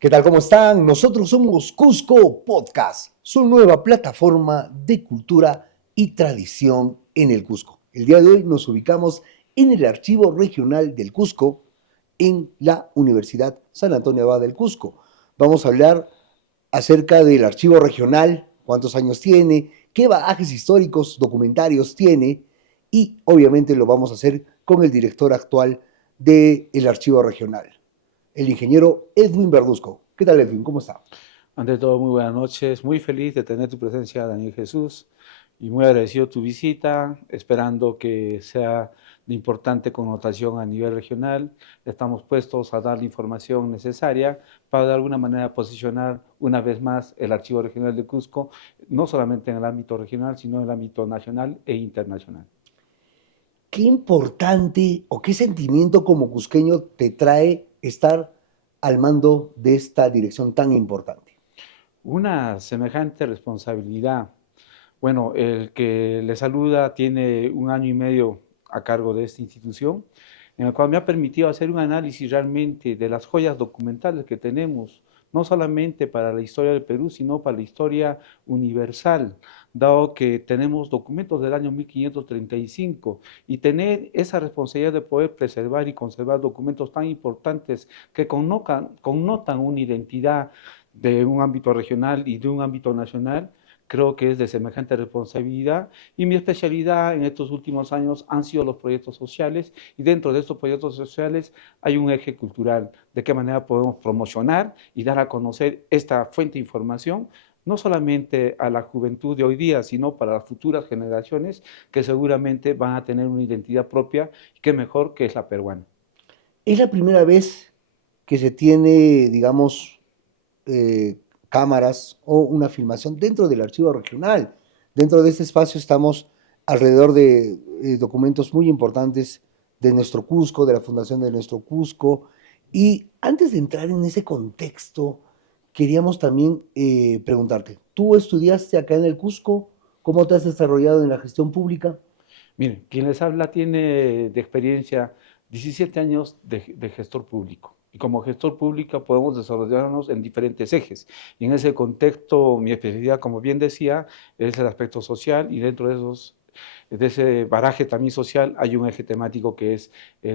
¿Qué tal? ¿Cómo están? Nosotros somos Cusco Podcast, su nueva plataforma de cultura y tradición en el Cusco. El día de hoy nos ubicamos en el Archivo Regional del Cusco, en la Universidad San Antonio Abad del Cusco. Vamos a hablar acerca del archivo regional, cuántos años tiene, qué bagajes históricos, documentarios tiene, y obviamente lo vamos a hacer con el director actual del archivo regional, el ingeniero Edwin Verduzco. ¿Qué tal, Edwin? ¿Cómo está? Ante todo, muy buenas noches. Muy feliz de tener tu presencia, Daniel Jesús, y muy agradecido tu visita, esperando que sea de importante connotación a nivel regional. Estamos puestos a dar la información necesaria para de alguna manera posicionar una vez más el Archivo Regional de Cusco, no solamente en el ámbito regional, sino en el ámbito nacional e internacional. ¿Qué importante o qué sentimiento como cusqueño te trae estar al mando de esta dirección tan importante? Una semejante responsabilidad. Bueno, el que le saluda tiene un año y medio a cargo de esta institución, en el cual me ha permitido hacer un análisis realmente de las joyas documentales que tenemos, no solamente para la historia del Perú, sino para la historia universal, dado que tenemos documentos del año 1535 y tener esa responsabilidad de poder preservar y conservar documentos tan importantes que connotan una identidad de un ámbito regional y de un ámbito nacional, creo que es de semejante responsabilidad y mi especialidad en estos últimos años han sido los proyectos sociales y dentro de estos proyectos sociales hay un eje cultural, de qué manera podemos promocionar y dar a conocer esta fuente de información, no solamente a la juventud de hoy día, sino para las futuras generaciones que seguramente van a tener una identidad propia y qué mejor que es la peruana. Es la primera vez que se tiene, digamos, cámaras o una filmación dentro del archivo regional. Dentro de este espacio estamos alrededor de documentos muy importantes de nuestro Cusco, de la fundación de nuestro Cusco. Y antes de entrar en ese contexto, queríamos también preguntarte, ¿tú estudiaste acá en el Cusco? ¿Cómo te has desarrollado en la gestión pública? Miren, quien les habla tiene de experiencia 17 años de gestor público. Y como gestor público podemos desarrollarnos en diferentes ejes. Y en ese contexto, mi especialidad, como bien decía, es el aspecto social y dentro de ese baraje también social hay un eje temático que es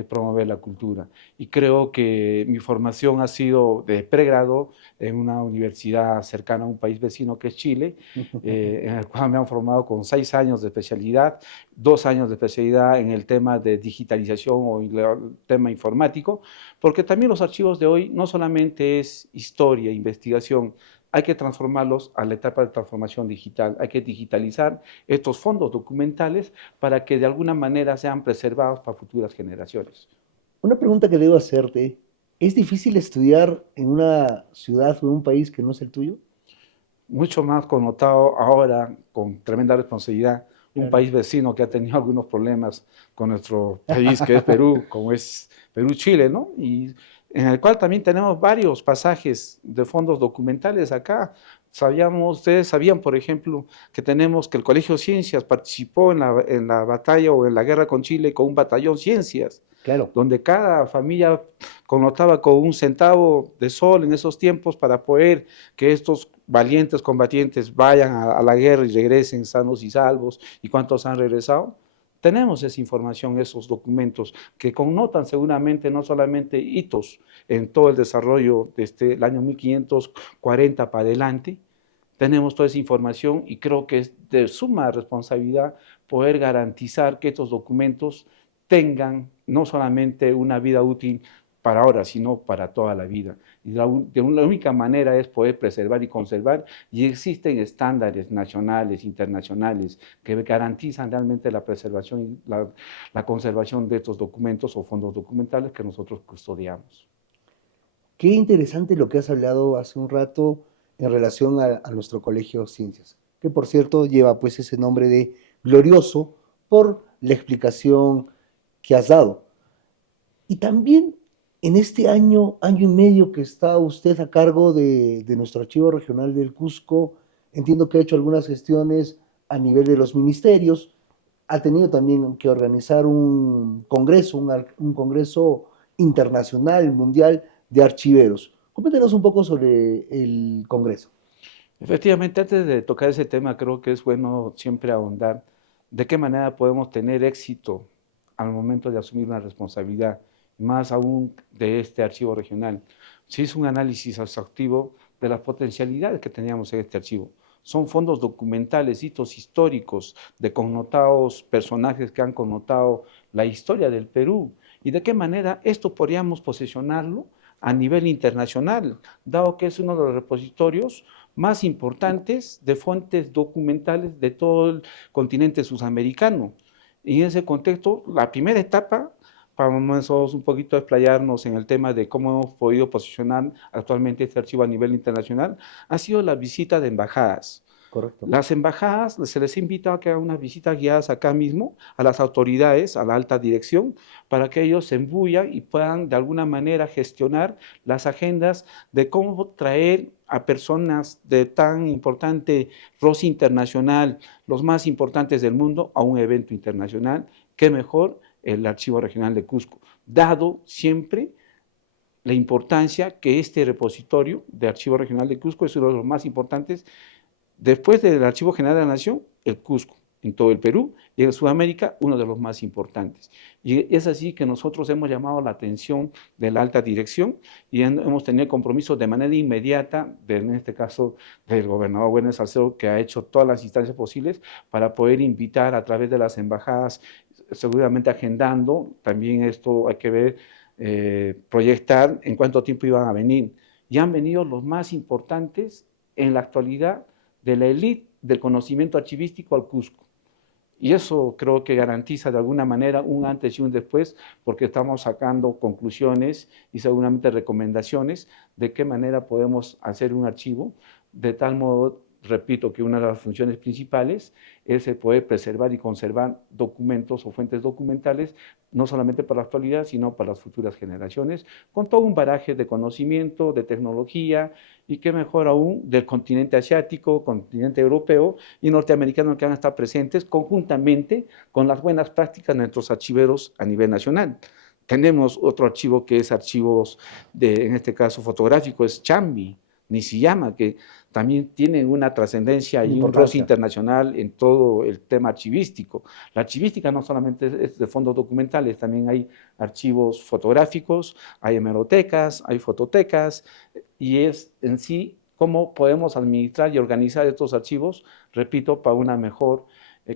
promover la cultura. Y creo que mi formación ha sido de pregrado en una universidad cercana a un país vecino que es Chile, en el cual me han formado con 6 años de especialidad, 2 años de especialidad en el tema de digitalización o el tema informático, porque también los archivos de hoy no solamente es historia, investigación, hay que transformarlos a la etapa de transformación digital, hay que digitalizar estos fondos documentales para que de alguna manera sean preservados para futuras generaciones. Una pregunta que debo hacerte, ¿es difícil estudiar en una ciudad o en un país que no es el tuyo? Mucho más connotado ahora, con tremenda responsabilidad, un Claro. país vecino que ha tenido algunos problemas con nuestro país, que es Perú, como es Perú-Chile, ¿no? Y en el cual también tenemos varios pasajes de fondos documentales acá. Ustedes sabían, por ejemplo, que tenemos que el Colegio Ciencias participó en la batalla o en la guerra con Chile con un batallón Ciencias, Claro. donde cada familia connotaba con un centavo de sol en esos tiempos para poder que estos valientes combatientes vayan a la guerra y regresen sanos y salvos, y cuántos han regresado. Tenemos esa información, esos documentos que connotan seguramente no solamente hitos en todo el desarrollo desde el año 1540 para adelante, tenemos toda esa información y creo que es de suma responsabilidad poder garantizar que estos documentos tengan no solamente una vida útil para ahora, sino para toda la vida. Y la única manera es poder preservar y conservar, y existen estándares nacionales, internacionales, que garantizan realmente la preservación y la conservación de estos documentos o fondos documentales que nosotros custodiamos. Qué interesante lo que has hablado hace un rato en relación a nuestro colegio Ciencias, que por cierto lleva pues ese nombre de glorioso por la explicación que has dado. Y también en este año, año y medio que está usted a cargo de nuestro archivo regional del Cusco, entiendo que ha hecho algunas gestiones a nivel de los ministerios, ha tenido también que organizar un congreso, un congreso internacional, mundial de archiveros. Coméntanos un poco sobre el Congreso. Efectivamente, antes de tocar ese tema, creo que es bueno siempre ahondar de qué manera podemos tener éxito al momento de asumir una responsabilidad, más aún de este archivo regional. Se hizo un análisis exhaustivo de las potencialidades que teníamos en este archivo. Son fondos documentales, hitos históricos de connotados personajes que han connotado la historia del Perú y de qué manera esto podríamos posesionarlo a nivel internacional, dado que es uno de los repositorios más importantes de fuentes documentales de todo el continente sudamericano. Y en ese contexto, la primera etapa, vamos un poquito a explayarnos en el tema de cómo hemos podido posicionar actualmente este archivo a nivel internacional, ha sido la visita de embajadas. Correcto. Las embajadas se les invita a que hagan unas visitas guiadas acá mismo a las autoridades, a la alta dirección, para que ellos se embullan y puedan de alguna manera gestionar las agendas de cómo traer a personas de tan importante roce internacional, los más importantes del mundo, a un evento internacional. Qué mejor el Archivo Regional de Cusco, dado siempre la importancia que este repositorio de Archivo Regional de Cusco es uno de los más importantes. Después del Archivo General de la Nación, el Cusco, en todo el Perú, y en Sudamérica, uno de los más importantes. Y es así que nosotros hemos llamado la atención de la alta dirección y hemos tenido compromisos de manera inmediata, en este caso del gobernador Werner Salcedo, que ha hecho todas las instancias posibles para poder invitar a través de las embajadas, seguramente agendando, también esto hay que ver, proyectar en cuánto tiempo iban a venir. Y han venido los más importantes en la actualidad de la élite del conocimiento archivístico al Cusco. Y eso creo que garantiza de alguna manera un antes y un después, porque estamos sacando conclusiones y seguramente recomendaciones de qué manera podemos hacer un archivo, de tal modo, repito, que una de las funciones principales es el poder preservar y conservar documentos o fuentes documentales, no solamente para la actualidad, sino para las futuras generaciones, con todo un baraje de conocimiento, de tecnología, y qué mejor aún del continente asiático, continente europeo y norteamericano que van a estar presentes conjuntamente con las buenas prácticas de nuestros archiveros a nivel nacional. Tenemos otro archivo que es archivos de, en este caso fotográfico, es Chambi, Nishiyama, que también tienen una trascendencia y un roce Importancia. internacional en todo el tema archivístico. La archivística no solamente es de fondos documentales, también hay archivos fotográficos, hay hemerotecas, hay fototecas, y es en sí cómo podemos administrar y organizar estos archivos, repito, para una mejor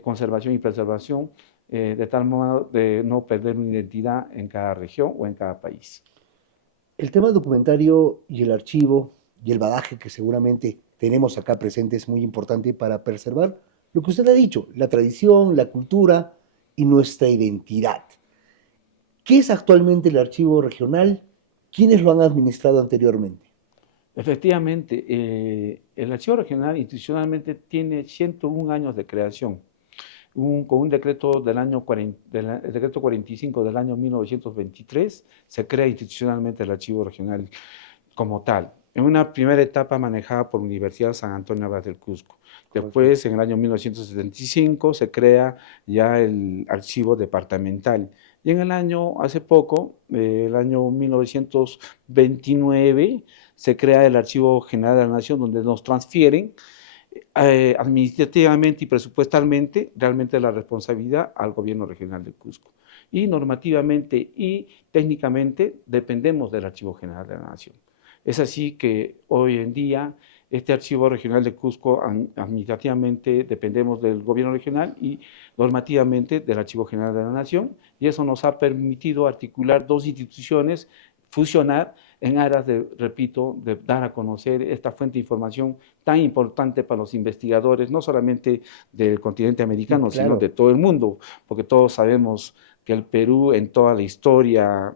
conservación y preservación, de tal modo de no perder una identidad en cada región o en cada país. El tema documentario y el archivo y el badaje que seguramente tenemos acá presente es muy importante para preservar lo que usted ha dicho, la tradición, la cultura y nuestra identidad. ¿Qué es actualmente el archivo regional? ¿Quiénes lo han administrado anteriormente? Efectivamente, el archivo regional institucionalmente tiene 101 años de creación. Con un decreto del año 40, el decreto 45 del año 1923 se crea institucionalmente el archivo regional como tal. En una primera etapa manejada por la Universidad San Antonio Abad del Cusco. Correcto. Después, en el año 1975, se crea ya el archivo departamental. Y en el año, hace poco, el año 1929, se crea el Archivo General de la Nación, donde nos transfieren administrativamente y presupuestalmente realmente la responsabilidad al gobierno regional de Cusco. Y normativamente y técnicamente dependemos del Archivo General de la Nación. Es así que hoy en día este Archivo Regional de Cusco administrativamente dependemos del gobierno regional y normativamente del Archivo General de la Nación, y eso nos ha permitido articular dos instituciones, fusionar en aras de, repito, de dar a conocer esta fuente de información tan importante para los investigadores, no solamente del continente americano, sino Claro. de todo el mundo, porque todos sabemos que el Perú en toda la historia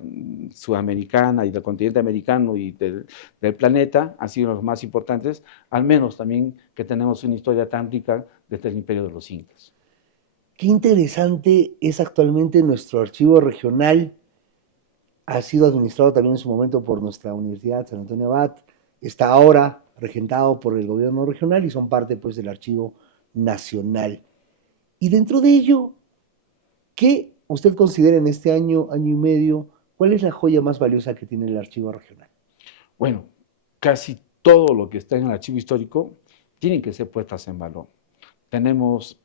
sudamericana y del continente americano y del planeta ha sido los más importantes, al menos también que tenemos una historia tan rica desde el imperio de los incas. Qué interesante es actualmente nuestro archivo regional. Ha sido administrado también en su momento por nuestra Universidad San Antonio Abad. Está ahora regentado por el gobierno regional y son parte pues del archivo nacional. Y dentro de ello, ¿qué usted considera en este año, año y medio, cuál es la joya más valiosa que tiene el archivo regional? Bueno, casi todo lo que está en el archivo histórico tiene que ser puestas en valor. Tenemos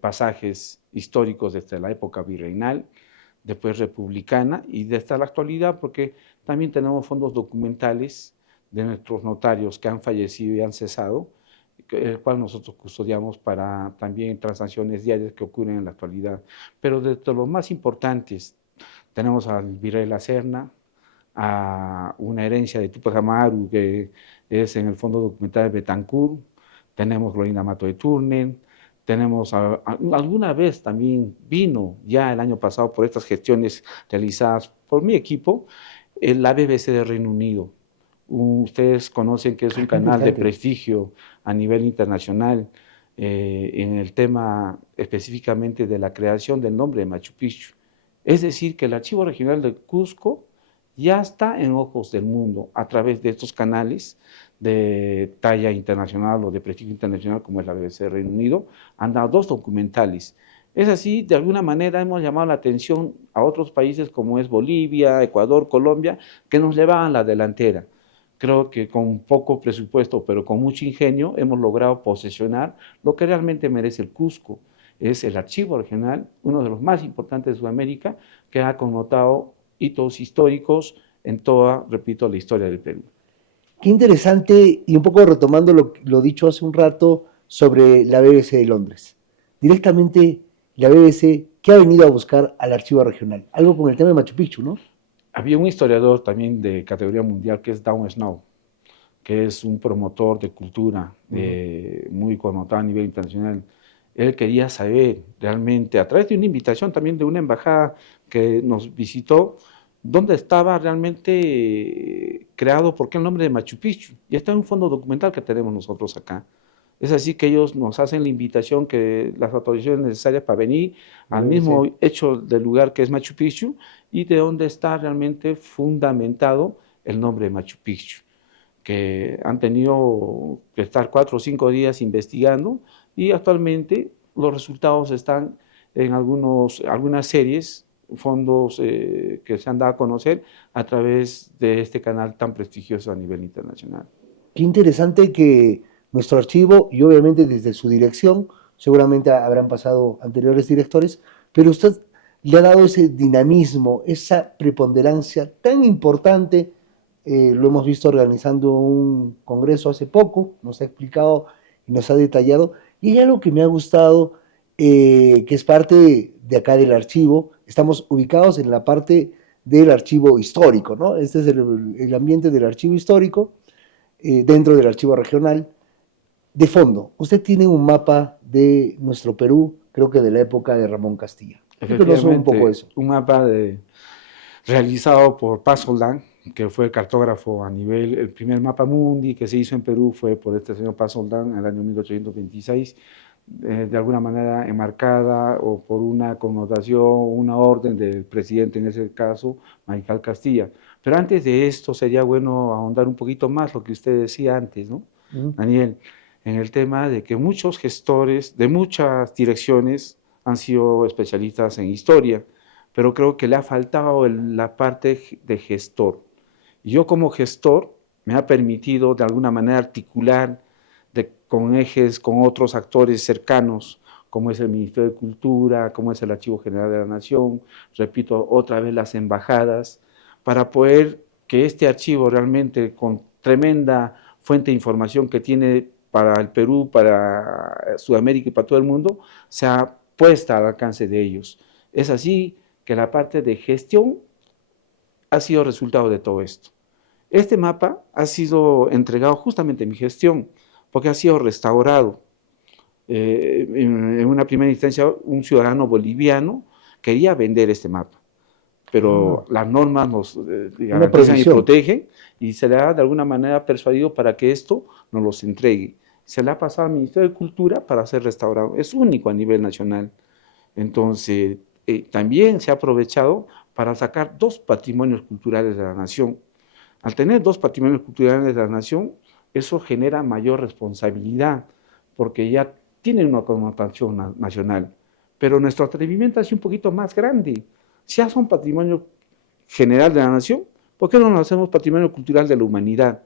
pasajes históricos desde la época virreinal, después republicana y desde la actualidad, porque también tenemos fondos documentales de nuestros notarios que han fallecido y han cesado, el cual nosotros custodiamos para también transacciones diarias que ocurren en la actualidad. Pero de los más importantes, tenemos al virrey de la Serna, a una herencia de Tupac Amaru, que es en el fondo documental de Betancourt, tenemos Glorinda Mato de Turnen, tenemos, alguna vez también vino ya el año pasado por estas gestiones realizadas por mi equipo, la BBC de Reino Unido. Ustedes conocen que es un canal de prestigio a nivel internacional en el tema específicamente de la creación del nombre de Machu Picchu. Es decir, que el Archivo Regional de Cusco ya está en ojos del mundo a través de estos canales de talla internacional o de prestigio internacional como es la BBC de Reino Unido. Han dado 2 documentales. Es así, de alguna manera hemos llamado la atención a otros países como es Bolivia, Ecuador, Colombia, que nos llevaban la delantera. Creo que con poco presupuesto, pero con mucho ingenio, hemos logrado posesionar lo que realmente merece el Cusco. Es el archivo regional, uno de los más importantes de Sudamérica, que ha connotado hitos históricos en toda, repito, la historia del Perú. Qué interesante, y un poco retomando lo dicho hace un rato sobre la BBC de Londres. Directamente, la BBC, ¿qué ha venido a buscar al archivo regional? Algo con el tema de Machu Picchu, ¿no? Había un historiador también de categoría mundial que es Down Snow, que es un promotor de cultura muy connotado a nivel internacional. Él quería saber realmente, a través de una invitación también de una embajada que nos visitó, dónde estaba realmente creado, por qué el nombre de Machu Picchu. Y está en un fondo documental que tenemos nosotros acá. Es así que ellos nos hacen la invitación, que las autorizaciones necesarias para venir al mismo hecho del lugar que es Machu Picchu y de dónde está realmente fundamentado el nombre de Machu Picchu, que han tenido que estar 4 o 5 días investigando y actualmente los resultados están en algunas series, fondos que se han dado a conocer a través de este canal tan prestigioso a nivel internacional. Qué interesante que nuestro archivo, y obviamente desde su dirección, seguramente habrán pasado anteriores directores, pero usted le ha dado ese dinamismo, esa preponderancia tan importante. Lo hemos visto organizando un congreso hace poco, nos ha explicado y nos ha detallado, y hay algo que me ha gustado, que es parte de acá del archivo. Estamos ubicados en la parte del archivo histórico, ¿no? Este es el ambiente del archivo histórico, dentro del archivo regional. De fondo, usted tiene un mapa de nuestro Perú, creo que de la época de Ramón Castilla. Cuéntanos un poco eso. Un mapa realizado por Paz Soldán, que fue cartógrafo a nivel, el primer mapa mundi que se hizo en Perú fue por este señor Paz Soldán en el año 1826, de alguna manera enmarcada o por una connotación, una orden del presidente, en ese caso, Mariscal Castilla. Pero antes de esto sería bueno ahondar un poquito más lo que usted decía antes, ¿no, Daniel? En el tema de que muchos gestores de muchas direcciones han sido especialistas en historia, pero creo que le ha faltado la parte de gestor. Y yo como gestor me ha permitido de alguna manera articular con ejes, con otros actores cercanos, como es el Ministerio de Cultura, como es el Archivo General de la Nación, repito, otra vez las embajadas, para poder que este archivo realmente con tremenda fuente de información que tiene para el Perú, para Sudamérica y para todo el mundo, sea puesta al alcance de ellos. Es así que la parte de gestión ha sido resultado de todo esto. Este mapa ha sido entregado justamente en mi gestión, porque ha sido restaurado. En una primera instancia, un ciudadano boliviano quería vender este mapa, pero las normas nos garantizan y protegen, y se le ha de alguna manera persuadido para que esto nos los entregue. Se le ha pasado al Ministerio de Cultura para ser restaurado. Es único a nivel nacional. Entonces, también se ha aprovechado para sacar 2 patrimonios culturales de la nación. Al tener 2 patrimonios culturales de la nación, eso genera mayor responsabilidad, porque ya tienen una connotación nacional. Pero nuestro atrevimiento es un poquito más grande. Si ya son patrimonio general de la nación, ¿por qué no lo hacemos patrimonio cultural de la humanidad?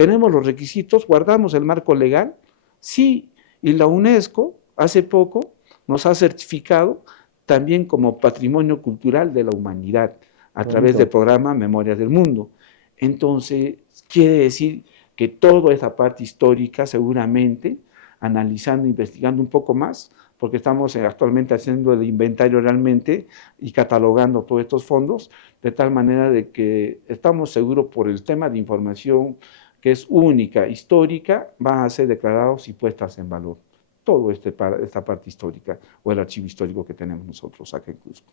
tenemos los requisitos, guardamos el marco legal, sí, y la UNESCO hace poco nos ha certificado también como Patrimonio Cultural de la Humanidad a través del Bonito. programa Memorias del Mundo. Entonces, quiere decir que toda esa parte histórica seguramente, analizando, investigando un poco más, porque estamos actualmente haciendo el inventario realmente y catalogando todos estos fondos, de tal manera de que estamos seguros por el tema de información que es única, histórica, van a ser declarados y puestas en valor. Todo esta parte histórica o el archivo histórico que tenemos nosotros acá en Cusco.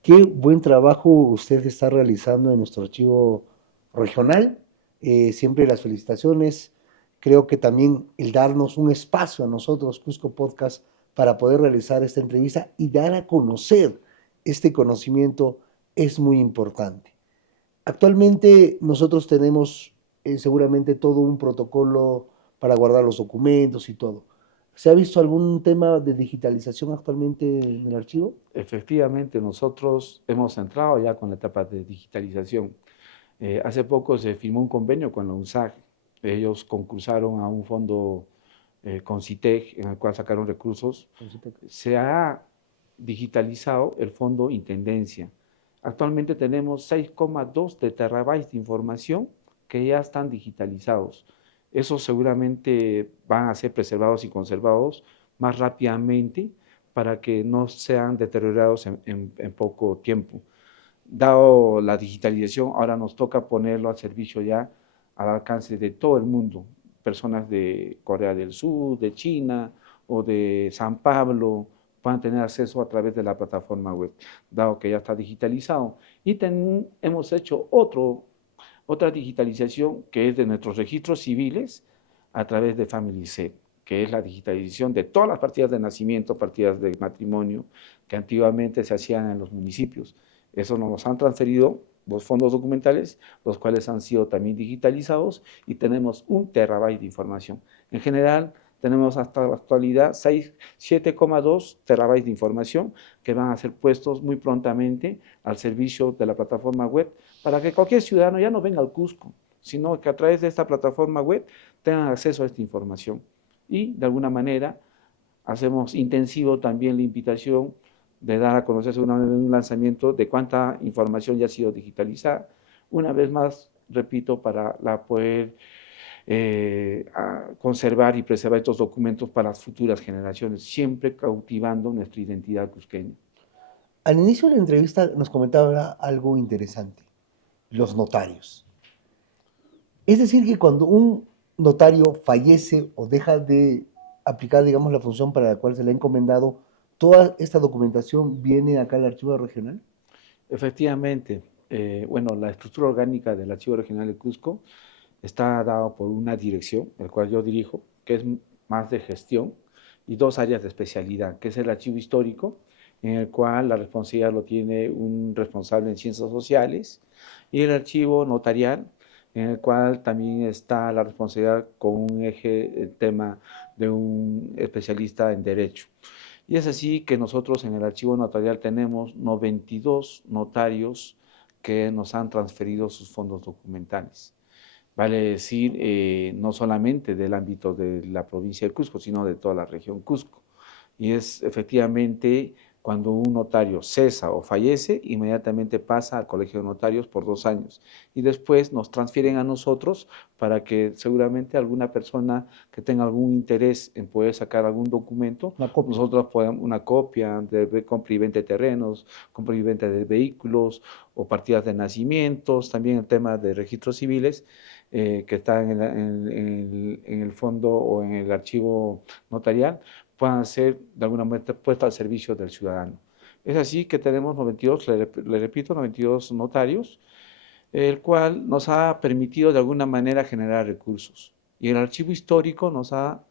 Qué buen trabajo usted está realizando en nuestro archivo regional. Siempre las felicitaciones. Creo que también el darnos un espacio a nosotros, Cusco Podcast, para poder realizar esta entrevista y dar a conocer este conocimiento es muy importante. Actualmente nosotros tenemos seguramente todo un protocolo para guardar los documentos y todo. ¿Se ha visto algún tema de digitalización actualmente en el archivo? Efectivamente, nosotros hemos entrado ya con la etapa de digitalización. Hace poco se firmó un convenio con la UNSAG. Ellos concursaron a un fondo con CITEG, en el cual sacaron recursos. Se ha digitalizado el fondo Intendencia. Actualmente tenemos 6,2 de terabytes de información que ya están digitalizados. Esos seguramente van a ser preservados y conservados más rápidamente para que no sean deteriorados en poco tiempo. Dado la digitalización, ahora nos toca ponerlo al servicio ya al alcance de todo el mundo, personas de Corea del Sur, de China o de San Pablo puedan tener acceso a través de la plataforma web, dado que ya está digitalizado. Y hemos hecho otra digitalización que es de nuestros registros civiles a través de FamilySet, que es la digitalización de todas las partidas de nacimiento, partidas de matrimonio, que antiguamente se hacían en los municipios. Eso nos han transferido los fondos documentales, los cuales han sido también digitalizados y tenemos 1 terabyte de información. En general, tenemos hasta la actualidad 7,2 terabytes de información que van a ser puestos muy prontamente al servicio de la plataforma web para que cualquier ciudadano ya no venga al Cusco, sino que a través de esta plataforma web tengan acceso a esta información. Y de alguna manera hacemos intensivo también la invitación de dar a conocer un lanzamiento de cuánta información ya ha sido digitalizada. Una vez más, repito, para poder conservar y preservar estos documentos para las futuras generaciones, siempre cautivando nuestra identidad cusqueña. Al inicio de la entrevista nos comentaba algo interesante, los notarios. Es decir, que cuando un notario fallece o deja de aplicar, digamos, la función para la cual se le ha encomendado, toda esta documentación viene acá al archivo regional. Efectivamente, bueno, la estructura orgánica del Archivo Regional de Cusco está dada por una dirección, el cual yo dirijo, que es más de gestión, y dos áreas de especialidad, que es el archivo histórico, en el cual la responsabilidad lo tiene un responsable en ciencias sociales, y el archivo notarial, en el cual también está la responsabilidad con un eje, el tema de un especialista en derecho. Y es así que nosotros en el archivo notarial tenemos 92 notarios que nos han transferido sus fondos documentales. Vale decir, no solamente del ámbito de la provincia de Cusco, sino de toda la región Cusco. Y es efectivamente cuando un notario cesa o fallece, inmediatamente pasa al colegio de notarios por 2 años. Y después nos transfieren a nosotros para que seguramente alguna persona que tenga algún interés en poder sacar algún documento, Una copia. nosotros podemos una copia de compra y venta de terrenos, compra y venta de vehículos o partidas de nacimientos, también el tema de registros civiles, que está en el fondo o en el archivo notarial, puedan ser de alguna manera puestas al servicio del ciudadano. Es así que tenemos 92, le repito, 92 notarios, el cual nos ha permitido de alguna manera generar recursos. Y el archivo histórico nos ha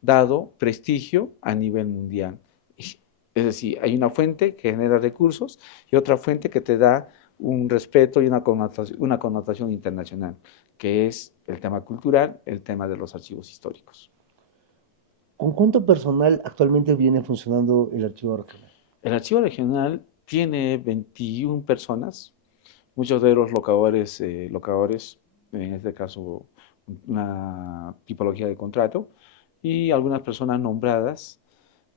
dado prestigio a nivel mundial. Es decir, hay una fuente que genera recursos y otra fuente que te da un respeto y una connotación internacional, que es el tema cultural, el tema de los archivos históricos. ¿Con cuánto personal actualmente viene funcionando el archivo regional? El archivo regional tiene 21 personas, muchos de los locadores, en este caso una tipología de contrato, y algunas personas nombradas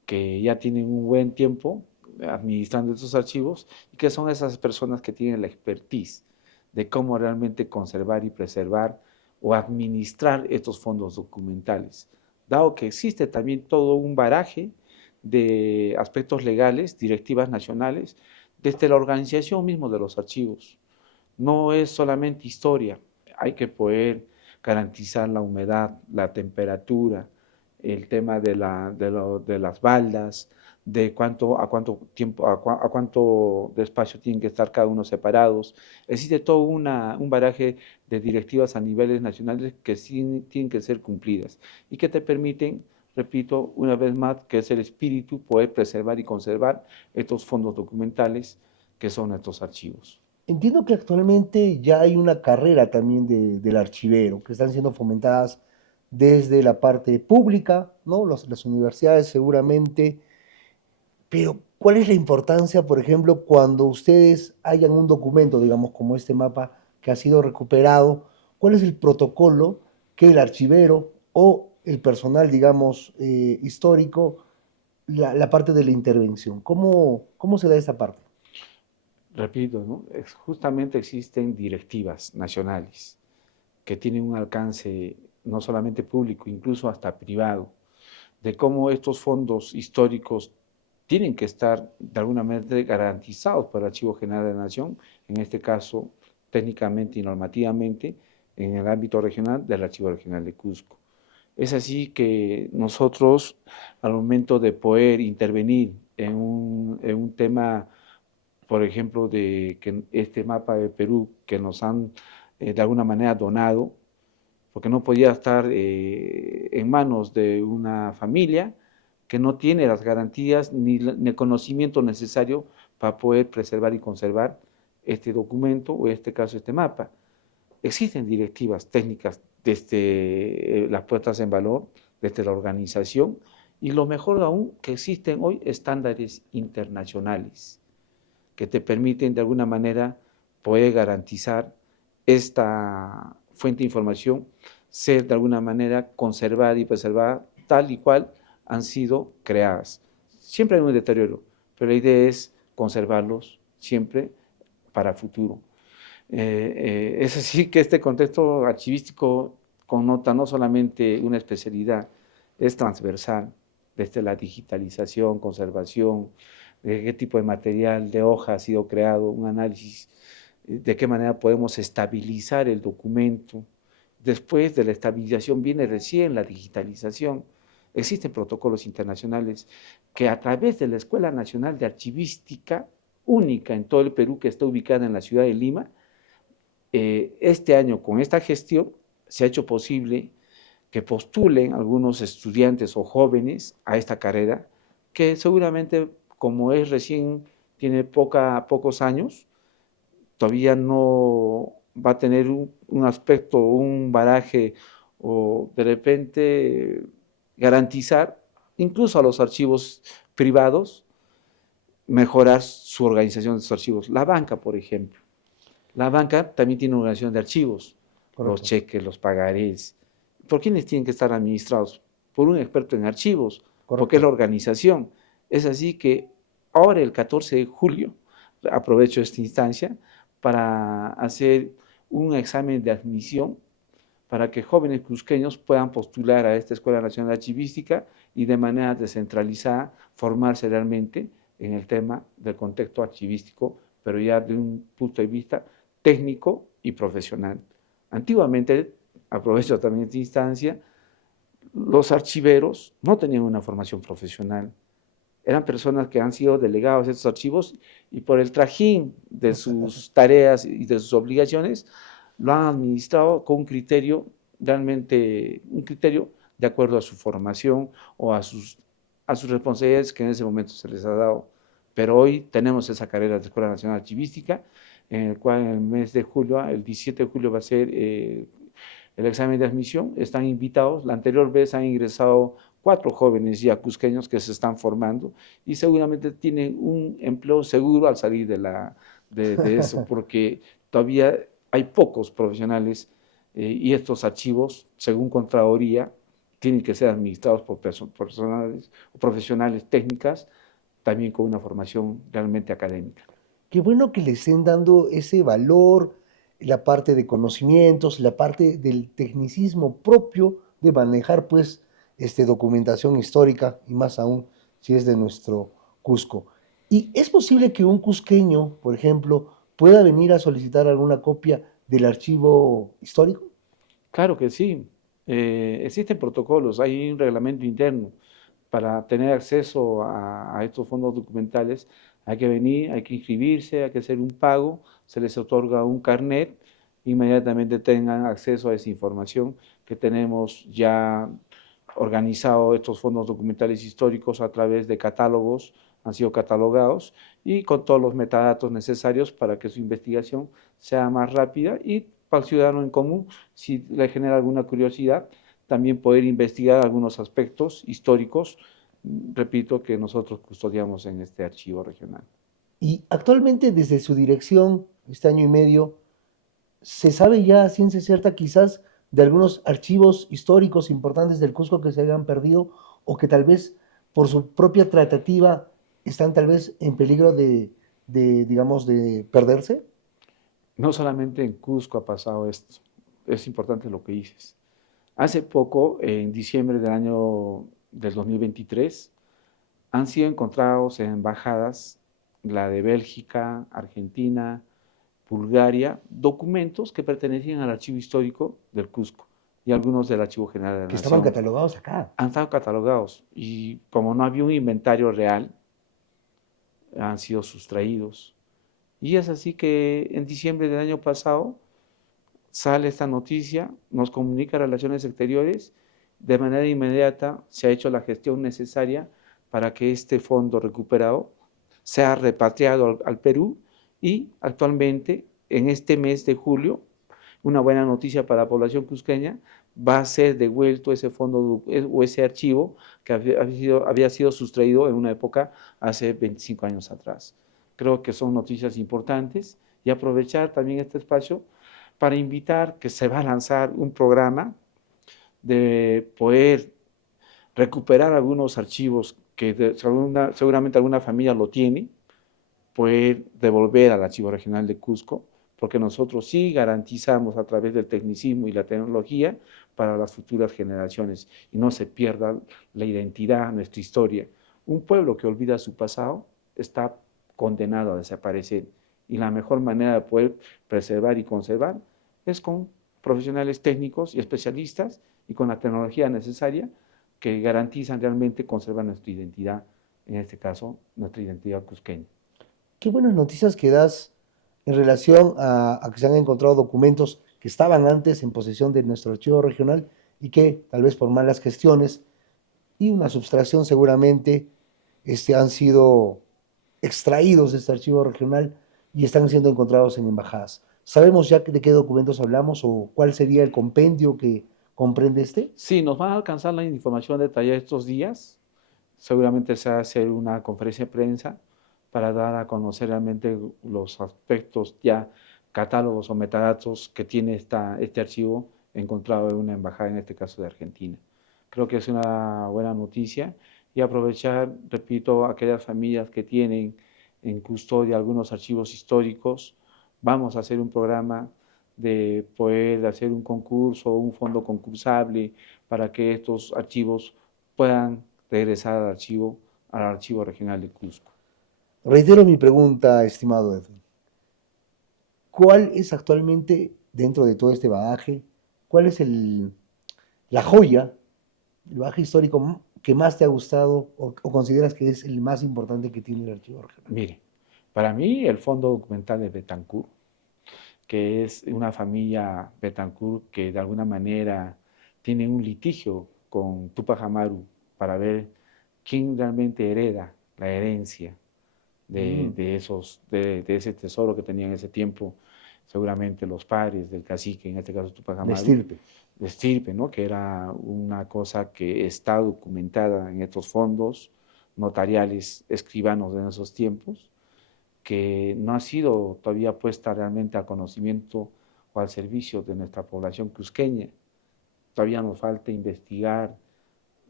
que ya tienen un buen tiempo administrando estos archivos y que son esas personas que tienen la expertise de cómo realmente conservar y preservar o administrar estos fondos documentales, dado que existe también todo un baraje de aspectos legales, directivas nacionales, desde la organización mismo de los archivos. No es solamente historia, hay que poder garantizar la humedad, la temperatura, el tema de las baldas, de a cuánto tiempo, a cuánto de espacio tienen que estar cada uno separados. Existe todo un baraje de directivas a niveles nacionales que sí tienen que ser cumplidas y que te permiten, repito, una vez más, que es el espíritu, poder preservar y conservar estos fondos documentales que son estos archivos. Entiendo que actualmente ya hay una carrera también del archivero, que están siendo fomentadas desde la parte pública, ¿no? Las universidades seguramente, pero ¿cuál es la importancia, por ejemplo, cuando ustedes hayan un documento, digamos, como este mapa que ha sido recuperado? ¿Cuál es el protocolo que el archivero o el personal, digamos, histórico, la parte de la intervención? ¿Cómo se da esa parte? Repito, ¿no? Justamente existen directivas nacionales que tienen un alcance no solamente público, incluso hasta privado, de cómo estos fondos históricos tienen que estar de alguna manera garantizados por el Archivo General de la Nación, en este caso técnicamente y normativamente en el ámbito regional del Archivo Regional de Cusco. Es así que nosotros, al momento de poder intervenir en un tema, por ejemplo, de que este mapa de Perú que nos han de alguna manera donado, porque no podía estar en manos de una familia que no tiene las garantías ni el conocimiento necesario para poder preservar y conservar este documento o en este caso este mapa. Existen directivas técnicas desde las puestas en valor, desde la organización, y lo mejor aún que existen hoy estándares internacionales que te permiten de alguna manera poder garantizar esta fuente de información, ser de alguna manera conservada y preservada tal y cual han sido creadas. Siempre hay un deterioro, pero la idea es conservarlos siempre para futuro. Es así que este contexto archivístico connota no solamente una especialidad, es transversal, desde la digitalización, conservación, de qué tipo de material, de hoja ha sido creado, un análisis de qué manera podemos estabilizar el documento. Después de la estabilización viene recién la digitalización. Existen protocolos internacionales que a través de la Escuela Nacional de Archivística, única en todo el Perú, que está ubicada en la ciudad de Lima, este año con esta gestión se ha hecho posible que postulen algunos estudiantes o jóvenes a esta carrera, que seguramente como es recién, tiene pocos años, todavía no va a tener un aspecto, un baraje o de repente garantizar incluso a los archivos privados mejorar su organización de sus archivos. La banca, por ejemplo. La banca también tiene una organización de archivos, los Correcto, cheques, los pagarés. ¿Por quiénes tienen que estar administrados? Por un experto en archivos, porque es la correcto. organización. Es así que ahora el 14 de julio, aprovecho esta instancia para hacer un examen de admisión para que jóvenes cusqueños puedan postular a esta Escuela Nacional de Archivística y de manera descentralizada formarse realmente en el tema del contexto archivístico, pero ya de un punto de vista técnico y profesional. Antiguamente, aprovecho también esta instancia, los archiveros no tenían una formación profesional. Eran personas que han sido delegados de estos archivos y por el trajín de sus tareas y de sus obligaciones lo han administrado con un criterio, realmente un criterio de acuerdo a su formación o a sus responsabilidades que en ese momento se les ha dado. Pero hoy tenemos esa carrera de Escuela Nacional Archivística, en el cual en el mes de julio, el 17 de julio va a ser el examen de admisión, están invitados. La anterior vez han ingresado 4 jóvenes ya cusqueños que se están formando y seguramente tienen un empleo seguro al salir de eso, porque todavía hay pocos profesionales y estos archivos, según Contraloría, tienen que ser administrados por personales o profesionales técnicas, también con una formación realmente académica. Qué bueno que le estén dando ese valor, la parte de conocimientos, la parte del tecnicismo propio de manejar, pues, documentación histórica y más aún si es de nuestro Cusco. ¿Y es posible que un cusqueño, por ejemplo, pueda venir a solicitar alguna copia del archivo histórico? Claro que sí, existen protocolos, hay un reglamento interno. Para tener acceso a estos fondos documentales hay que venir, hay que inscribirse, hay que hacer un pago, se les otorga un carnet, inmediatamente tengan acceso a esa información que tenemos ya organizado estos fondos documentales históricos a través de catálogos, han sido catalogados y con todos los metadatos necesarios para que su investigación sea más rápida y para el ciudadano en común, si le genera alguna curiosidad, también poder investigar algunos aspectos históricos, repito, que nosotros custodiamos en este archivo regional. Y actualmente desde su dirección, este año y medio, ¿se sabe ya a ciencia cierta quizás de algunos archivos históricos importantes del Cusco que se hayan perdido o que tal vez por su propia tratativa están tal vez en peligro digamos, de perderse? No solamente en Cusco ha pasado esto, es importante lo que dices. Hace poco, en diciembre del 2023, han sido encontrados en embajadas, la de Bélgica, Argentina, Bulgaria, documentos que pertenecían al archivo histórico del Cusco y algunos del Archivo General de la Que estaban Nación. catalogados acá. Han estado catalogados y como no había un inventario real, han sido sustraídos. Y es así que en diciembre del año pasado sale esta noticia, nos comunica Relaciones Exteriores, de manera inmediata se ha hecho la gestión necesaria para que este fondo recuperado sea repatriado al Perú y actualmente en este mes de julio, una buena noticia para la población cusqueña, va a ser devuelto ese fondo o ese archivo que había sido sustraído en una época hace 25 años atrás. Creo que son noticias importantes y aprovechar también este espacio para invitar que se va a lanzar un programa de poder recuperar algunos archivos que seguramente alguna familia lo tiene, poder devolver al Archivo Regional de Cusco, porque nosotros sí garantizamos a través del tecnicismo y la tecnología para las futuras generaciones y no se pierda la identidad, nuestra historia. Un pueblo que olvida su pasado está condenado a desaparecer y la mejor manera de poder preservar y conservar es con profesionales técnicos y especialistas y con la tecnología necesaria que garantizan realmente conservar nuestra identidad, en este caso nuestra identidad cusqueña. Qué buenas noticias que das en relación a que se han encontrado documentos que estaban antes en posesión de nuestro archivo regional y que tal vez por malas gestiones y una sustracción seguramente han sido extraídos de este archivo regional y están siendo encontrados en embajadas. ¿Sabemos ya de qué documentos hablamos o cuál sería el compendio que comprende este? Sí, nos van a alcanzar la información detallada estos días. Seguramente se va a hacer una conferencia de prensa para dar a conocer realmente los aspectos ya catálogos o metadatos que tiene este archivo encontrado en una embajada, en este caso de Argentina. Creo que es una buena noticia y aprovechar, repito, aquellas familias que tienen en custodia algunos archivos históricos. Vamos a hacer un programa de poder hacer un concurso o un fondo concursable para que estos archivos puedan regresar al archivo regional de Cusco. Reitero mi pregunta, estimado Edwin. ¿Cuál es actualmente, dentro de todo este bagaje, cuál es la joya, el bagaje histórico que más te ha gustado o consideras que es el más importante que tiene el archivo regional? Mire, para mí el fondo documental de Betancourt, que es una familia Betancourt que de alguna manera tiene un litigio con Tupac Amaru para ver quién realmente hereda la herencia Mm, de ese tesoro que tenían en ese tiempo, seguramente los padres del cacique, en este caso Tupac la Amaru, estirpe. de estirpe, ¿no? Que era una cosa que está documentada en estos fondos notariales escribanos en esos tiempos, que no ha sido todavía puesta realmente a conocimiento o al servicio de nuestra población cusqueña. Todavía nos falta investigar,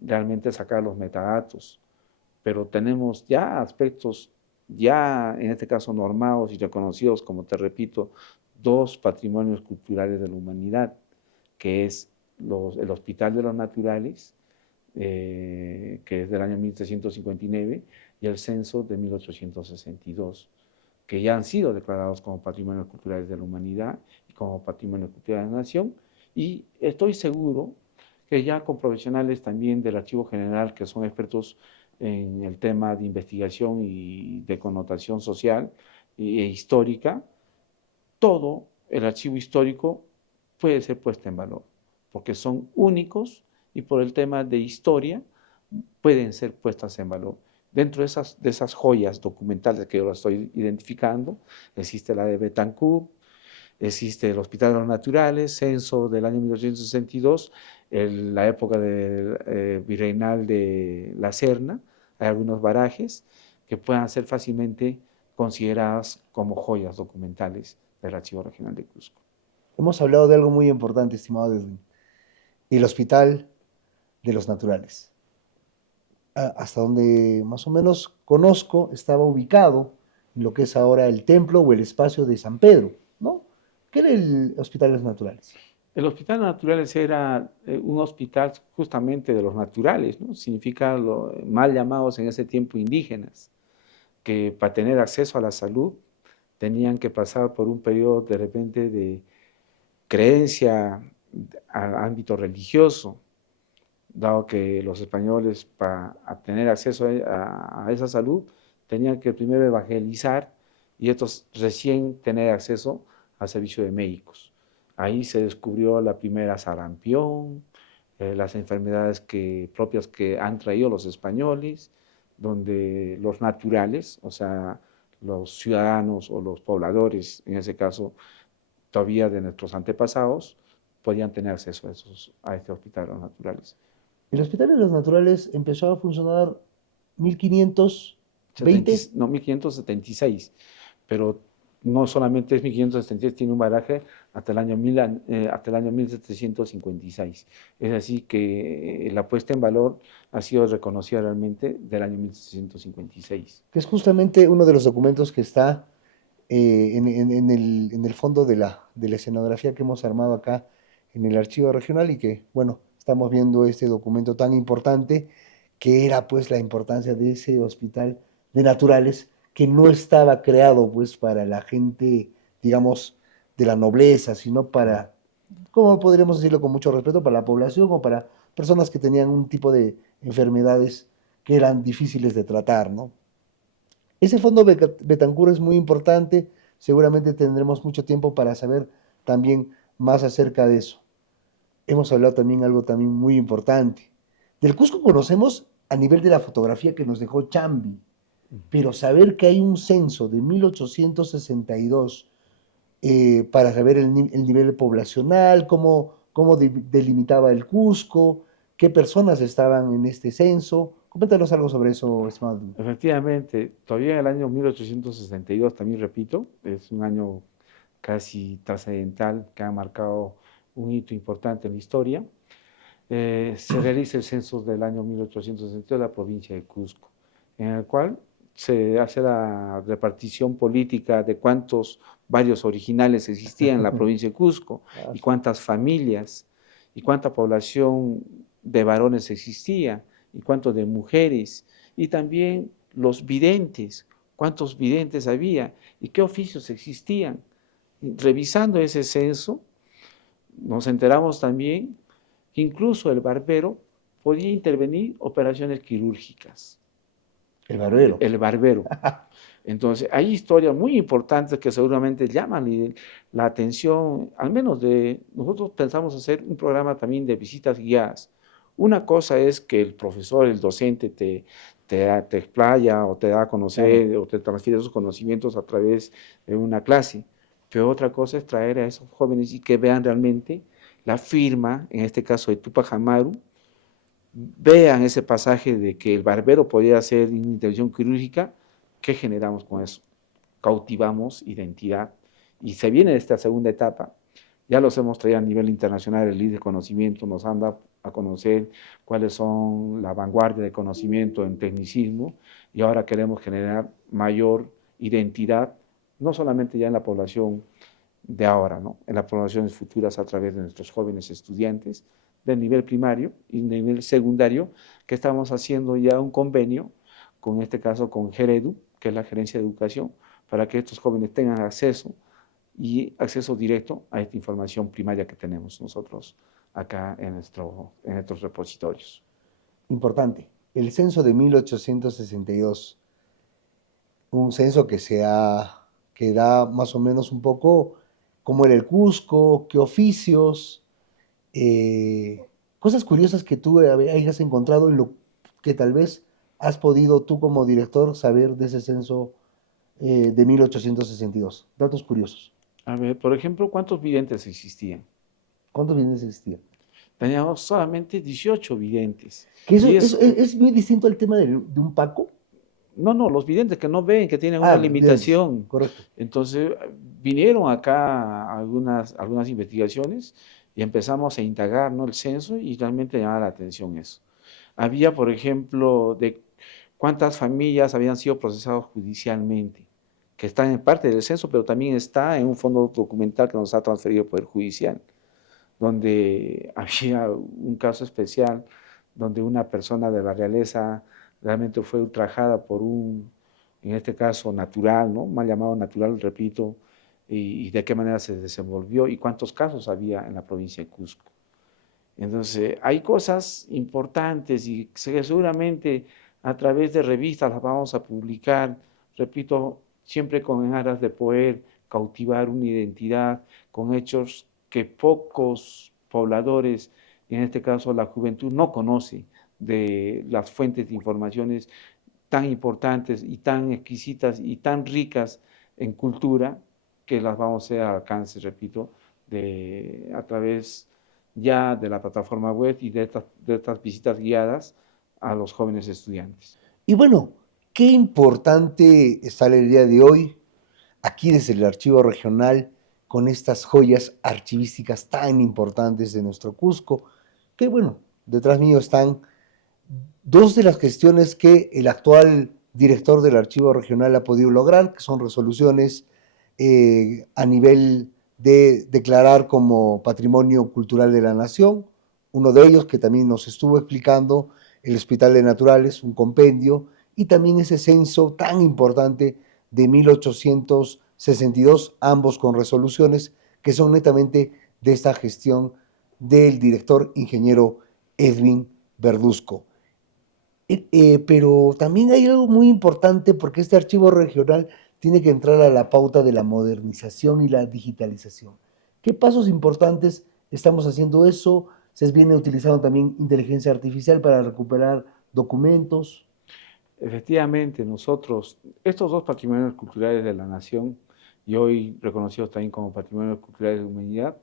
realmente sacar los metadatos, pero tenemos ya aspectos, ya en este caso normados y reconocidos, como te repito, dos patrimonios culturales de la humanidad, que es el Hospital de los Naturales, que es del año 1359, y el censo de 1862, que ya han sido declarados como patrimonios culturales de la humanidad y como patrimonio cultural de la nación, y estoy seguro que ya con profesionales también del Archivo General, que son expertos en el tema de investigación y de connotación social e histórica, todo el archivo histórico puede ser puesto en valor, porque son únicos y por el tema de historia pueden ser puestas en valor. Dentro de esas joyas documentales que yo estoy identificando, existe la de Betancourt, existe el Hospital de los Naturales, censo del año 1862, la época del virreinal de la Serna, hay algunos barajes que puedan ser fácilmente consideradas como joyas documentales del Archivo Regional de Cusco. Hemos hablado de algo muy importante, estimado Edwin, el Hospital de los Naturales. Hasta donde más o menos conozco, estaba ubicado en lo que es ahora el templo o el espacio de San Pedro, ¿no? ¿Qué era el Hospital de los Naturales? El Hospital de Naturales era un hospital justamente de los naturales, ¿no? Significa mal llamados en ese tiempo indígenas, que para tener acceso a la salud tenían que pasar por un periodo de repente de creencia al ámbito religioso, dado que los españoles para tener acceso a esa salud tenían que primero evangelizar y estos recién tener acceso al servicio de médicos. Ahí se descubrió la primera sarampión, las enfermedades propias que han traído los españoles, donde los naturales, o sea, los ciudadanos o los pobladores, en ese caso, todavía de nuestros antepasados, podían tener acceso a este hospital de los naturales. El Hospital de los Naturales empezó a funcionar 1520. No, 1576, pero no solamente es 1576, tiene un baraje hasta hasta el año 1756. Es así que la puesta en valor ha sido reconocida realmente del año 1756. Que es justamente uno de los documentos que está en el fondo de la escenografía que hemos armado acá en el archivo regional y que, bueno, estamos viendo este documento tan importante que era pues la importancia de ese hospital de naturales que no estaba creado pues para la gente, digamos, de la nobleza, sino para, ¿cómo podríamos decirlo con mucho respeto? Para la población o para personas que tenían un tipo de enfermedades que eran difíciles de tratar, ¿no? Ese fondo Betancur es muy importante, seguramente tendremos mucho tiempo para saber también más acerca de eso. Hemos hablado también algo también muy importante. Del Cusco conocemos a nivel de la fotografía que nos dejó Chambi, pero saber que hay un censo de 1862 para saber el nivel poblacional, cómo delimitaba el Cusco, qué personas estaban en este censo. Coméntanos algo sobre eso, estimado. Efectivamente, todavía en el año 1862, también repito, es un año casi trascendental que ha marcado un hito importante en la historia, se realiza el censo del año 1862 de la provincia de Cusco, en el cual se hace la repartición política de cuántos varios originales existían en la provincia de Cusco y cuántas familias y cuánta población de varones existía y cuánto de mujeres y también los videntes, cuántos videntes había y qué oficios existían. Revisando ese censo, nos enteramos también que incluso el barbero podía intervenir operaciones quirúrgicas. El barbero. El barbero. Entonces, hay historias muy importantes que seguramente llaman la atención, al menos nosotros pensamos hacer un programa también de visitas guiadas. Una cosa es que el profesor, el docente te explaya o te da a conocer, claro, o te transfiere esos conocimientos a través de una clase, pero otra cosa es traer a esos jóvenes y que vean realmente la firma, en este caso de Tupac Amaru, vean ese pasaje de que el barbero podía hacer una intervención quirúrgica. ¿Qué generamos con eso? Cautivamos identidad. Y se viene esta segunda etapa, Ya los hemos traído a nivel internacional, el líder de conocimiento nos han dado a conocer cuáles son la vanguardia de conocimiento en tecnicismo y ahora queremos generar mayor identidad, no solamente ya en la población de ahora, ¿no? En las poblaciones futuras a través de nuestros jóvenes estudiantes del nivel primario y nivel secundario, que estamos haciendo ya un convenio, con este caso con Geredu, que es la Gerencia de Educación, para que estos jóvenes tengan acceso y acceso directo a esta información primaria que tenemos nosotros acá en nuestros repositorios. Importante, el censo de 1862, un censo que da más o menos un poco cómo era el Cusco, qué oficios, eh, cosas curiosas que tú hayas encontrado en lo que tal vez has podido tú como director saber de ese censo de 1862. Datos curiosos. A ver, por ejemplo, ¿cuántos videntes existían? ¿Cuántos bienes existían? Teníamos solamente 18 videntes. Que Y eso es muy distinto al tema de un Paco. no, no, los videntes que no ven, que tienen una Ah, videntes, limitación. correcto. Entonces, vinieron acá algunas investigaciones y empezamos a indagar, ¿no? El censo y realmente llamaba la atención eso. Había, por ejemplo, de cuántas familias habían sido procesadas judicialmente, que están en parte del censo, pero también está en un fondo documental que nos ha transferido el Poder Judicial, donde había un caso especial, donde una persona de la realeza realmente fue ultrajada por en este caso natural, ¿no? Mal llamado natural, repito, y de qué manera se desenvolvió y cuántos casos había en la provincia de Cusco. Entonces, hay cosas importantes y seguramente a través de revistas las vamos a publicar, repito, siempre con aras de poder cautivar una identidad con hechos que pocos pobladores, en este caso la juventud, no conoce de las fuentes de informaciones tan importantes y tan exquisitas y tan ricas en cultura que las vamos a hacer al alcance, repito, a través ya de la plataforma web y de estas visitas guiadas a los jóvenes estudiantes. Y bueno, qué importante estar el día de hoy aquí desde el Archivo Regional con estas joyas archivísticas tan importantes de nuestro Cusco, que bueno, detrás mío están dos de las gestiones que el actual director del Archivo Regional ha podido lograr, que son resoluciones a nivel de declarar como Patrimonio Cultural de la Nación. Uno de ellos, que también nos estuvo explicando, el Hospital de Naturales, un compendio, y también ese censo tan importante de 1862, ambos con resoluciones que son netamente de esta gestión del director ingeniero Edwin Verduzco. Pero también hay algo muy importante porque este archivo regional tiene que entrar a la pauta de la modernización y la digitalización. ¿Qué pasos importantes estamos haciendo eso? Se viene utilizando también inteligencia artificial para recuperar documentos. Efectivamente, nosotros, estos dos patrimonios culturales de la nación, y hoy reconocidos también como patrimonios culturales de la humanidad,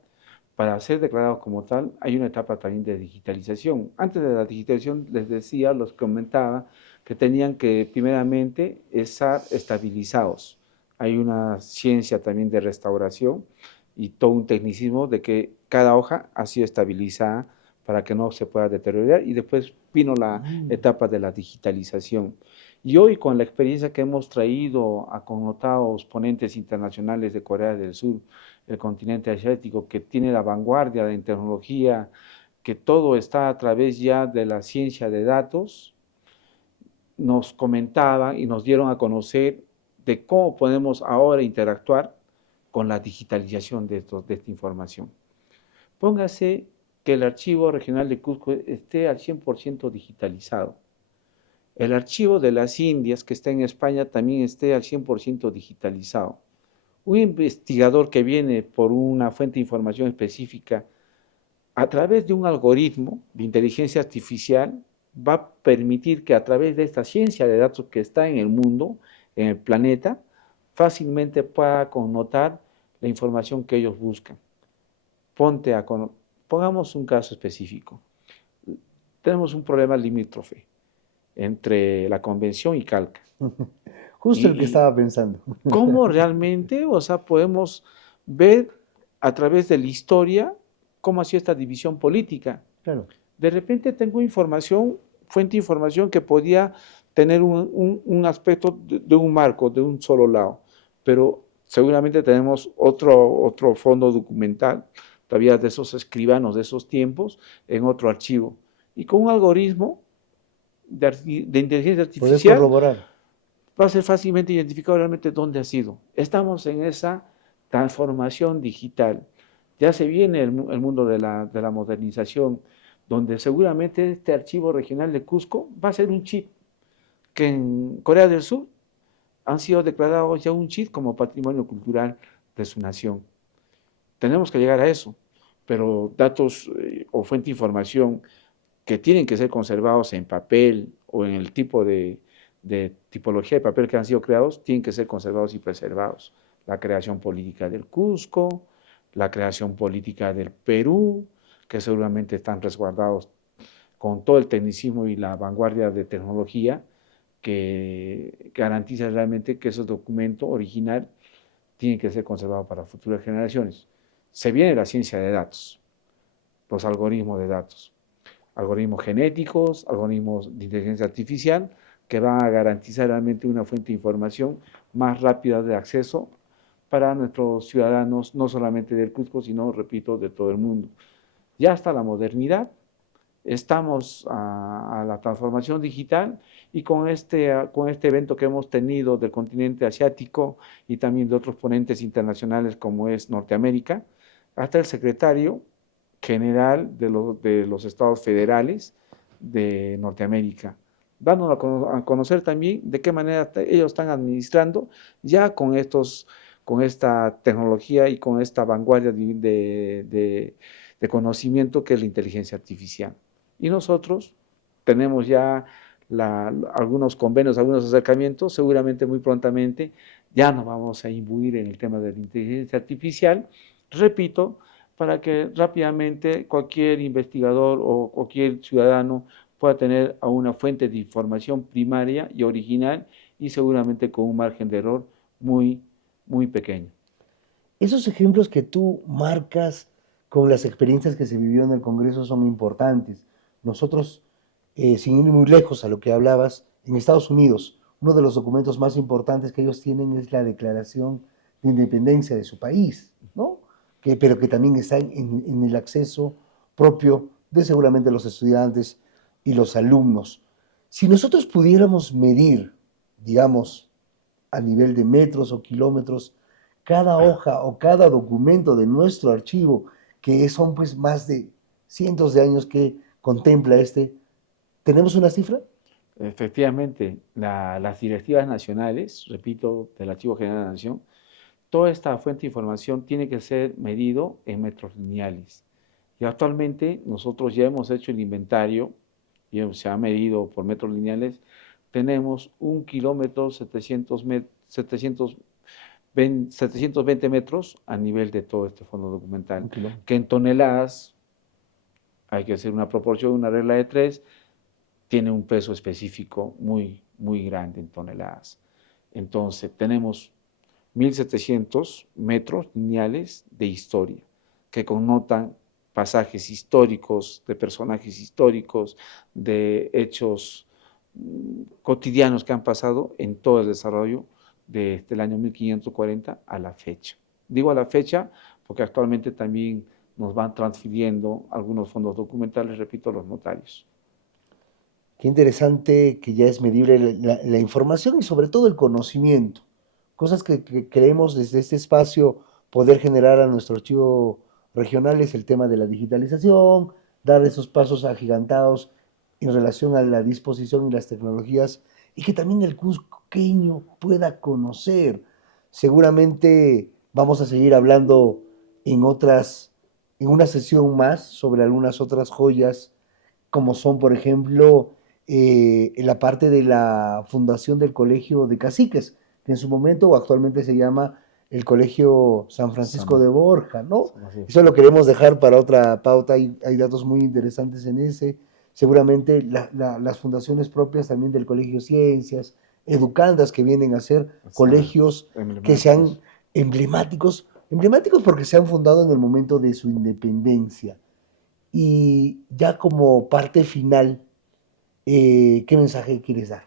para ser declarados como tal, hay una etapa también de digitalización. Antes de la digitalización, les decía, los comentaba, que tenían que primeramente estar estabilizados. Hay una ciencia también de restauración y todo un tecnicismo de que cada hoja ha sido estabilizada para que no se pueda deteriorar y después vino la etapa de la digitalización. Y hoy con la experiencia que hemos traído a connotados ponentes internacionales de Corea del Sur, el continente asiático, que tiene la vanguardia en tecnología, que todo está a través ya de la ciencia de datos, nos comentaban y nos dieron a conocer de cómo podemos ahora interactuar con la digitalización de esta información. Póngase que el archivo regional de Cusco esté al 100% digitalizado. El archivo de las Indias que está en España también esté al 100% digitalizado. Un investigador que viene por una fuente de información específica a través de un algoritmo de inteligencia artificial va a permitir que a través de esta ciencia de datos que está en el mundo, en el planeta, fácilmente pueda connotar la información que ellos buscan. Pongamos un caso específico. Tenemos un problema limítrofe entre la Convención y Calca. Justo el que Y estaba pensando. cómo realmente, o sea, podemos ver a través de la historia cómo ha sido esta división política. Claro. De repente tengo información, fuente de información que podía tener un aspecto de un marco, de un solo lado, pero seguramente tenemos otro fondo documental, todavía de esos escribanos de esos tiempos, en otro archivo. Y con un algoritmo de inteligencia Poder artificial corroborar. va a ser fácilmente identificado realmente dónde ha sido. Estamos en esa transformación digital. Ya se viene el mundo de la modernización, donde seguramente este archivo regional de Cusco va a ser un chip, que en Corea del Sur han sido declarados ya un chip como patrimonio cultural de su nación. Tenemos que llegar a eso, pero datos o fuente de información que tienen que ser conservados en papel o en el tipo de tipología de papel que han sido creados, tienen que ser conservados y preservados. La creación política del Cusco, la creación política del Perú, que seguramente están resguardados con todo el tecnicismo y la vanguardia de tecnología que garantiza realmente que ese documento original tiene que ser conservado para futuras generaciones. Se viene la ciencia de datos, los algoritmos de datos, algoritmos genéticos, algoritmos de inteligencia artificial, que van a garantizar realmente una fuente de información más rápida de acceso para nuestros ciudadanos, no solamente del Cusco, sino, repito, de todo el mundo. Ya está la modernidad, estamos a la transformación digital y con este evento que hemos tenido del continente asiático y también de otros ponentes internacionales como es Norteamérica, hasta el secretario general de los estados federales de Norteamérica, dándonos a conocer también de qué manera ellos están administrando ya con esta tecnología y con esta vanguardia de conocimiento que es la inteligencia artificial. Y nosotros tenemos ya algunos convenios, algunos acercamientos, seguramente muy prontamente ya nos vamos a imbuir en el tema de la inteligencia artificial, repito, para que rápidamente cualquier investigador o cualquier ciudadano pueda tener a una fuente de información primaria y original y seguramente con un margen de error muy, muy pequeño. Esos ejemplos que tú marcas con las experiencias que se vivió en el Congreso son importantes. Nosotros, sin ir muy lejos a lo que hablabas, en Estados Unidos, uno de los documentos más importantes que ellos tienen es la Declaración de Independencia de su país, ¿no? Pero que también está en el acceso propio de seguramente los estudiantes y los alumnos. Si nosotros pudiéramos medir, digamos, a nivel de metros o kilómetros, cada hoja o cada documento de nuestro archivo, que son pues más de cientos de años que contempla ¿tenemos una cifra? Efectivamente, las directivas nacionales, repito, del Archivo General de la Nación, toda esta fuente de información tiene que ser medido en metros lineales. Y actualmente nosotros ya hemos hecho el inventario, y se ha medido por metros lineales, tenemos 1 kilómetro 720 metros a nivel de todo este fondo documental, que en toneladas, hay que hacer una proporción, una regla de 3, tiene un peso específico muy, muy grande en toneladas. Entonces, tenemos 1.700 metros lineales de historia, que connotan pasajes históricos, de personajes históricos, de hechos cotidianos que han pasado en todo el desarrollo desde el año 1540 a la fecha. Digo a la fecha porque actualmente también nos van transfiriendo algunos fondos documentales, repito, los notarios. Qué interesante que ya es medible la información y sobre todo el conocimiento. Cosas que creemos desde este espacio poder generar a nuestro archivo regional es el tema de la digitalización, dar esos pasos agigantados en relación a la disposición y las tecnologías y que también el cusqueño pueda conocer. Seguramente vamos a seguir hablando en una sesión más sobre algunas otras joyas como son, por ejemplo, la parte de la fundación del Colegio de Caciques, que en su momento o actualmente se llama el Colegio San Francisco de Borja, ¿no? Eso lo queremos dejar para otra pauta, hay datos muy interesantes en ese. Seguramente las fundaciones propias también del Colegio Ciencias, educandas que vienen a ser colegios que sean emblemáticos Emblemáticos porque se han fundado en el momento de su independencia. Y ya como parte final, ¿qué mensaje quieres dar?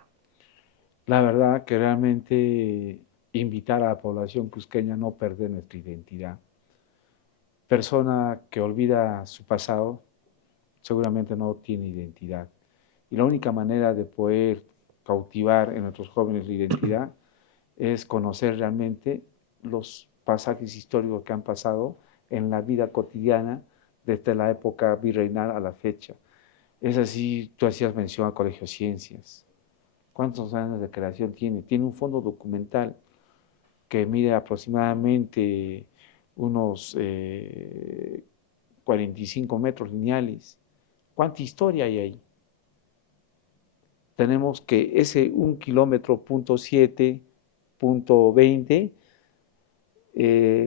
La verdad que realmente invitar a la población cusqueña a no perder nuestra identidad. Persona que olvida su pasado seguramente no tiene identidad. Y la única manera de poder cautivar en nuestros jóvenes la identidad es conocer realmente los pasajes históricos que han pasado en la vida cotidiana desde la época virreinal a la fecha. Es así, tú hacías mención al Colegio de Ciencias. ¿Cuántos años de creación tiene? Tiene un fondo documental que mide aproximadamente unos 45 metros lineales. ¿Cuánta historia hay ahí? Tenemos que ese 1 kilómetro, 7.20,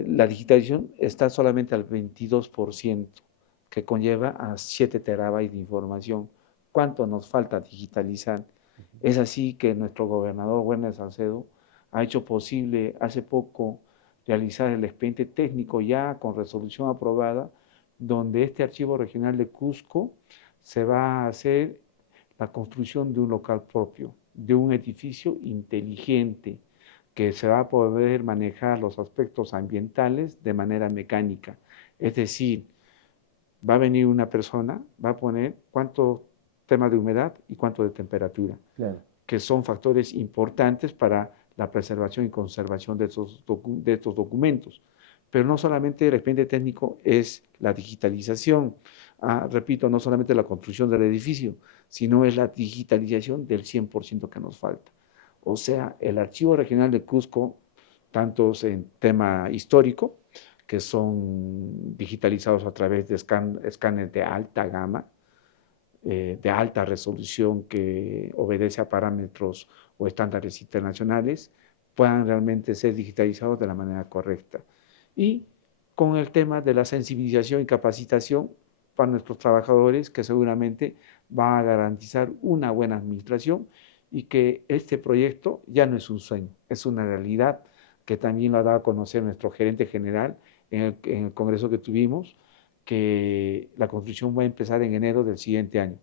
la digitalización está solamente al 22%, que conlleva a 7 terabytes de información. ¿Cuánto nos falta digitalizar? Es así que nuestro gobernador Werner Salcedo ha hecho posible hace poco realizar el expediente técnico ya con resolución aprobada, donde este archivo regional de Cusco se va a hacer la construcción de un local propio, de un edificio inteligente que se va a poder manejar los aspectos ambientales de manera mecánica. Es decir, va a venir una persona, va a poner cuánto tema de humedad y cuánto de temperatura, Claro. que son factores importantes para la preservación y conservación de estos documentos. Pero no solamente el expediente técnico es la digitalización, repito, no solamente la construcción del edificio, sino es la digitalización del 100% que nos falta. O sea, el Archivo Regional de Cusco, tantos en tema histórico, que son digitalizados a través de escáneres de alta gama, de alta resolución que obedece a parámetros o estándares internacionales, puedan realmente ser digitalizados de la manera correcta. Y con el tema de la sensibilización y capacitación para nuestros trabajadores, que seguramente va a garantizar una buena administración y que este proyecto ya no es un sueño, es una realidad que también lo ha dado a conocer nuestro gerente general en el congreso que tuvimos, que la construcción va a empezar en enero del siguiente año.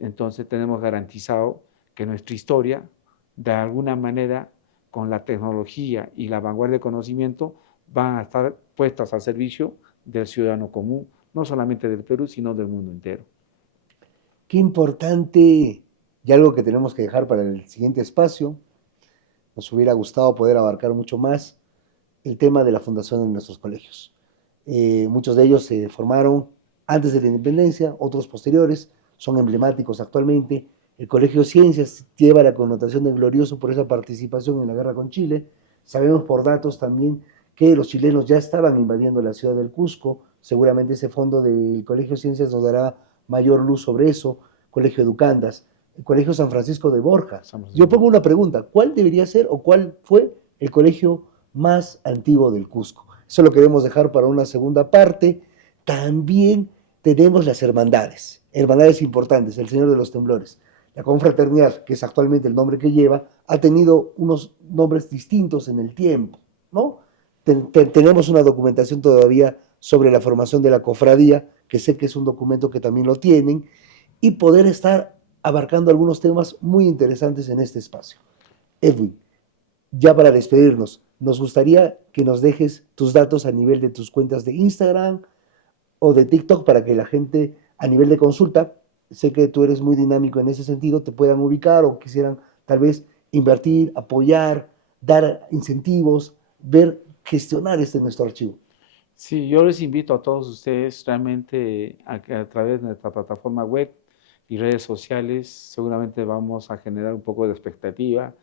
Entonces tenemos garantizado que nuestra historia, de alguna manera, con la tecnología y la vanguardia de conocimiento, van a estar puestas al servicio del ciudadano común, no solamente del Perú, sino del mundo entero. Qué importante y algo que tenemos que dejar para el siguiente espacio. Nos hubiera gustado poder abarcar mucho más el tema de la fundación de nuestros colegios. Muchos de ellos se formaron antes de la independencia, otros posteriores, son emblemáticos actualmente. El Colegio de Ciencias lleva la connotación de glorioso por esa participación en la guerra con Chile. Sabemos por datos también que los chilenos ya estaban invadiendo la ciudad del Cusco. Seguramente ese fondo del Colegio de Ciencias nos dará mayor luz sobre eso. Colegio Educandas, el Colegio San Francisco de Borja. Yo pongo una pregunta, ¿cuál debería ser o cuál fue el colegio más antiguo del Cusco? Eso lo queremos dejar para una segunda parte. También tenemos las hermandades, hermandades importantes, el Señor de los Temblores. La confraternidad, que es actualmente el nombre que lleva, ha tenido unos nombres distintos en el tiempo, ¿no? Tenemos una documentación todavía sobre la formación de la cofradía, que sé que es un documento que también lo tienen, y poder estar abarcando algunos temas muy interesantes en este espacio. Edwin, ya para despedirnos, nos gustaría que nos dejes tus datos a nivel de tus cuentas de Instagram o de TikTok para que la gente a nivel de consulta, sé que tú eres muy dinámico en ese sentido, te puedan ubicar o quisieran tal vez invertir, apoyar, dar incentivos, ver, gestionar nuestro archivo. Sí, yo les invito a todos ustedes realmente que a través de nuestra plataforma web y redes sociales, seguramente vamos a generar un poco de expectativa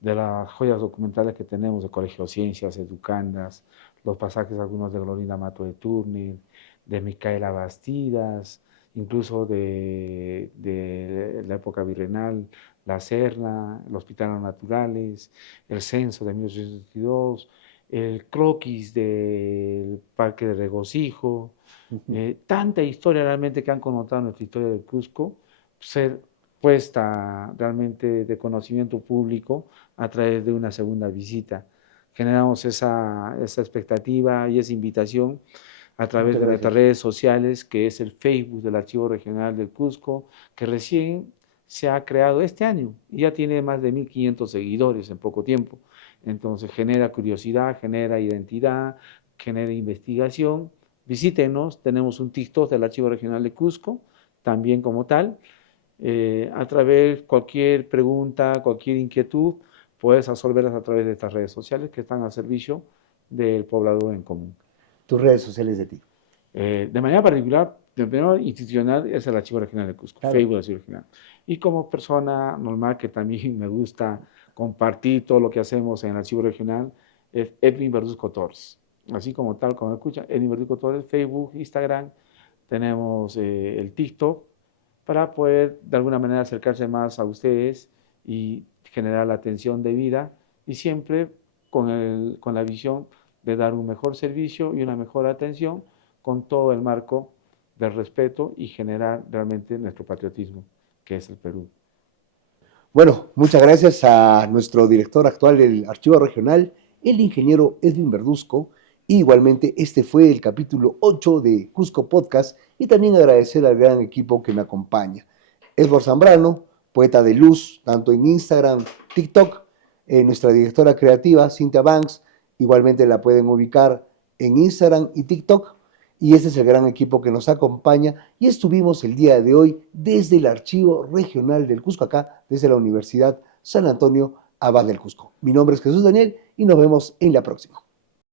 de las joyas documentales que tenemos de Colegio de Ciencias, Educandas, los pasajes algunos de Glorinda Mato de Turner, de Micaela Bastidas, incluso de la época virreinal, la Serna, el Hospital Naturales, el censo de 1862, el croquis del Parque de Regocijo, tanta historia realmente que han connotado nuestra historia del Cusco, ser puesta realmente de conocimiento público a través de una segunda visita, generamos esa expectativa y esa invitación a través Muchas de nuestras gracias. redes sociales, que es el Facebook del Archivo Regional del Cusco, que recién se ha creado este año y ya tiene más de 1.500 seguidores en poco tiempo. Entonces genera curiosidad, genera identidad, genera investigación. Visítenos, tenemos un TikTok del Archivo Regional de Cusco, también como tal. A través cualquier pregunta, cualquier inquietud, puedes resolverlas a través de estas redes sociales que están al servicio del poblador en común. Tus redes sociales de ti. De manera particular, de manera institucional, es el Archivo Regional de Cusco, Claro. Facebook del Archivo Regional. Y como persona normal que también me gusta compartir todo lo que hacemos en el Archivo Regional, es Edwin Verduzco Torres. Así como tal, como escucha, Edwin Verduzco Torres, Facebook, Instagram, tenemos el TikTok, para poder de alguna manera acercarse más a ustedes y generar la atención debida y siempre con la visión de dar un mejor servicio y una mejor atención con todo el marco del respeto y generar realmente nuestro patriotismo, que es el Perú. Bueno, muchas gracias a nuestro director actual del Archivo Regional, el ingeniero Edwin Verduzco. Y igualmente, este fue el capítulo 8 de Cusco Podcast. Y también agradecer al gran equipo que me acompaña. Edward Zambrano, poeta de luz, tanto en Instagram, TikTok. Nuestra directora creativa, Cynthia Banks, igualmente la pueden ubicar en Instagram y TikTok. Y este es el gran equipo que nos acompaña y estuvimos el día de hoy desde el Archivo Regional del Cusco, acá desde la Universidad San Antonio Abad del Cusco. Mi nombre es Jesús Daniel y nos vemos en la próxima.